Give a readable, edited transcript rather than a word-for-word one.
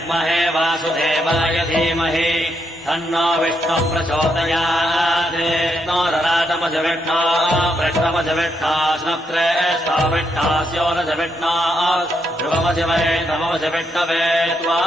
विद्महे वासुदेवाय धीमहि तन्नो विष्णु प्रचोदयात् नोरराटमज विष्णो पृष्ठमज विष्णो स्नप्त्रेष्ठो विष्णोऽस्योरज विष्णो ध्रुवमज वै नममज विष्णवे त्वा